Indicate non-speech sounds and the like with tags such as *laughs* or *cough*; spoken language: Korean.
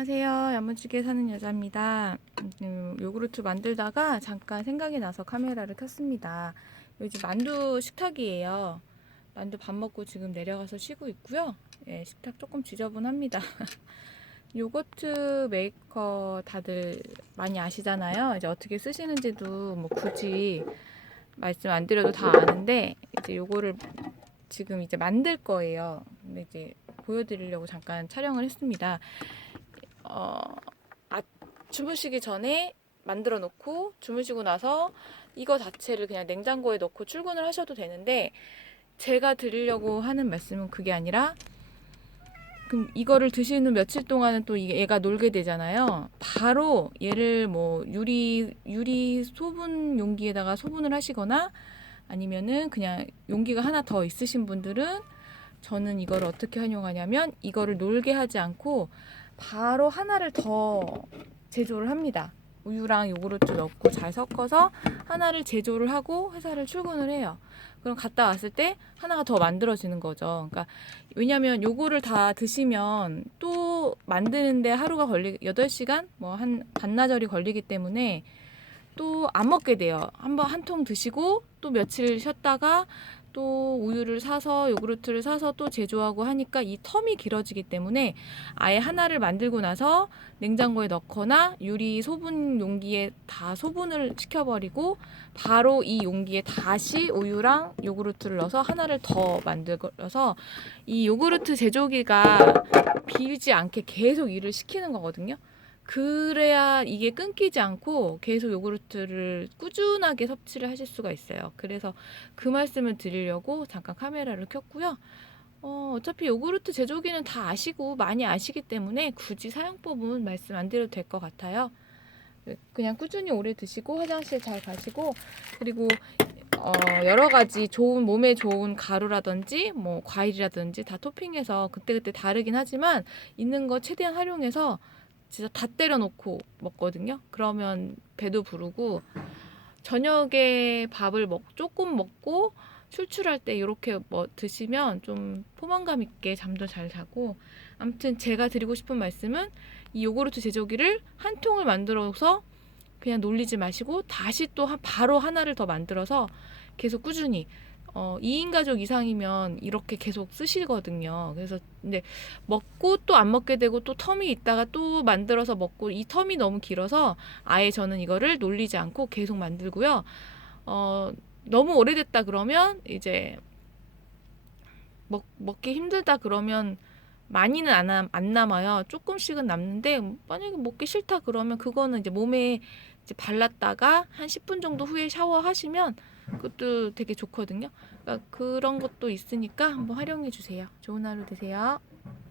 안녕하세요. 야무지게 사는 여자입니다. 음, 요구르트 만들다가 잠깐 생각이 나서 카메라를 켰습니다. 요즘 만두 식탁이에요. 만두 밥 먹고 지금 내려가서 쉬고 있고요. 예, 식탁 조금 지저분합니다. *laughs* 요거트 메이커 다들 많이 아시잖아요. 이제 어떻게 쓰시는지도 뭐 굳이 말씀 안 드려도 다 아는데 이제 요거를 지금 이제 만들 거예요. 근데 이제 보여드리려고 잠깐 촬영을 했습니다. 어, 아, 주무시기 전에 만들어 놓고 주무시고 나서 이거 자체를 그냥 냉장고에 넣고 출근을 하셔도 되는데 제가 드리려고 하는 말씀은 그게 아니라 그럼 이거를 드시는 며칠 동안은 또 얘가 놀게 되잖아요. 바로 얘를 뭐 유리 유리 소분 용기에다가 소분을 하시거나 아니면은 그냥 용기가 하나 더 있으신 분들은 저는 이거를 어떻게 활용하냐면 이거를 놀게 하지 않고 바로 하나를 더 제조를 합니다. 우유랑 요구르트 넣고 잘 섞어서 하나를 제조를 하고 회사를 출근을 해요. 그럼 갔다 왔을 때 하나가 더 만들어지는 거죠. 그러니까 왜냐면 요거를 다 드시면 또 만드는데 하루가 걸리 8시간 뭐 한 반나절이 걸리기 때문에 또 안 먹게 돼요. 한번 한 통 드시고 또 며칠 쉬었다가 또 우유를 사서 요구르트를 사서 또 제조하고 하니까 이 텀이 길어지기 때문에 아예 하나를 만들고 나서 냉장고에 넣거나 유리 소분 용기에 다 소분을 시켜버리고 바로 이 용기에 다시 우유랑 요구르트를 넣어서 하나를 더 만들어서 이 요구르트 제조기가 비지 않게 계속 일을 시키는 거거든요. 그래야 이게 끊기지 않고 계속 요구르트를 꾸준하게 섭취를 하실 수가 있어요. 그래서 그 말씀을 드리려고 잠깐 카메라를 켰고요. 어, 어차피 요구르트 제조기는 다 아시고 많이 아시기 때문에 굳이 사용법은 말씀 안 드려도 될 것 같아요. 그냥 꾸준히 오래 드시고 화장실 잘 가시고 그리고 어, 여러 가지 좋은 몸에 좋은 가루라든지 뭐 과일이라든지 다 토핑해서 그때그때 다르긴 하지만 있는 거 최대한 활용해서 진짜 다 때려 놓고 먹거든요. 그러면 배도 부르고 저녁에 밥을 먹 조금 먹고 출출할 때 이렇게 뭐 드시면 좀 포만감 있게 잠도 잘 자고 아무튼 제가 드리고 싶은 말씀은 이 요구르트 제조기를 한 통을 만들어서 그냥 놀리지 마시고 다시 또 한- 바로 하나를 더 만들어서 계속 꾸준히 어, 2인 가족 이상이면 이렇게 계속 쓰시거든요. 그래서 근데 먹고 또 안 먹게 되고 또 텀이 있다가 또 만들어서 먹고 이 텀이 너무 길어서 아예 저는 이거를 놀리지 않고 계속 만들고요. 어, 너무 오래됐다 그러면 이제 먹, 먹기 힘들다 그러면 많이는 안, 남- 안 남아요. 조금씩은 남는데 만약에 먹기 싫다 그러면 그거는 이제 몸에 이제 발랐다가 한 10분 정도 후에 샤워하시면 그것도 되게 좋거든요. 그러니까 그런 것도 있으니까 한번 활용해 주세요. 좋은 하루 되세요.